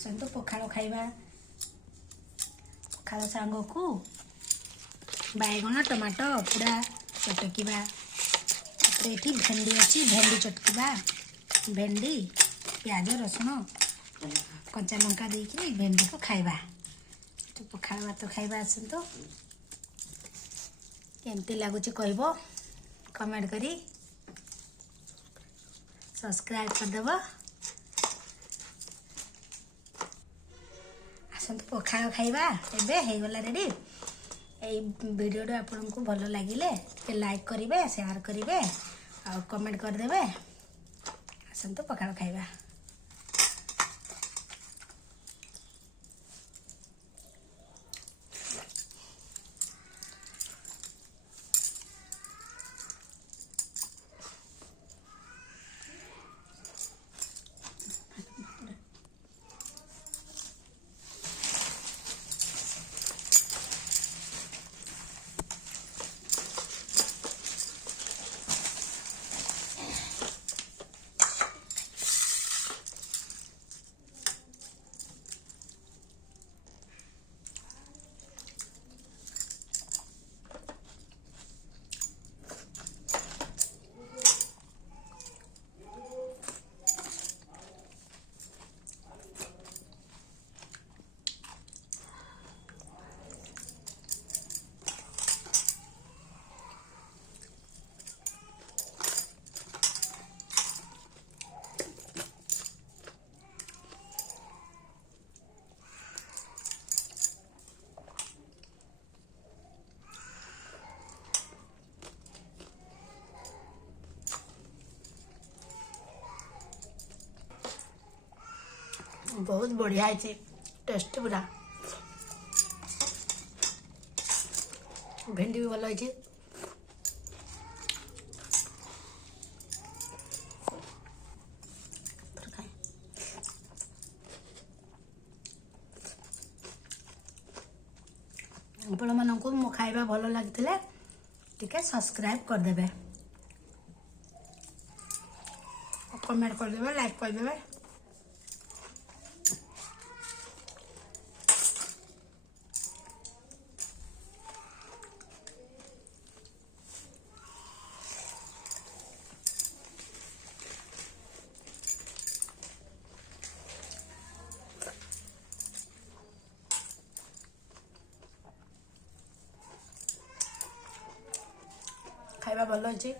ଆସନ୍ତୁ ପଖାଳ ଖାଇବା। ପଖାଳ ସାଙ୍ଗକୁ ବାଇଗଣ ଟମାଟୋ ପୁରା ଚଟକିବା। ତାପରେ ଏଠି ଭେଣ୍ଡି ଅଛି, ଭେଣ୍ଡି ଚଟକିବା। ଭେଣ୍ଡି ପିଆଜ ରସୁଣ କଞ୍ଚା ଲଙ୍କା ଦେଇକି ଭେଣ୍ଡିକୁ ଖାଇବା। ପଖାଳ ଭାତ ଖାଇବା। ଆସନ୍ତୁ କେମିତି ଲାଗୁଛି କହିବ କମେଣ୍ଟ କରି, ସବସ୍କ୍ରାଇବ କରିଦେବ। ଆସନ୍ତୁ ପଖାଳ ଖାଇବା। ଏବେ ହେଇଗଲା ରେଡ଼ି। এই ভিডিওটা ଆପଣଙ୍କୁ ଭଲ ଲାଗିଲେ ଟିକେ ଲାଇକ୍ କରିବେ, ସେୟାର କରିବେ ଆଉ କମେଣ୍ଟ କରିଦେବେ। ଆସନ୍ତୁ ପଖାଳ ଖାଇବା। बहुत बढ़िया है, टेस्ट पूरा। भेंडी भी भल है। आपण मानक मो खाइबा भल लगी टिके सब्सक्राइब करदे, कमेंट करदे, लाइक करदे। खाइबा भल अच्छे।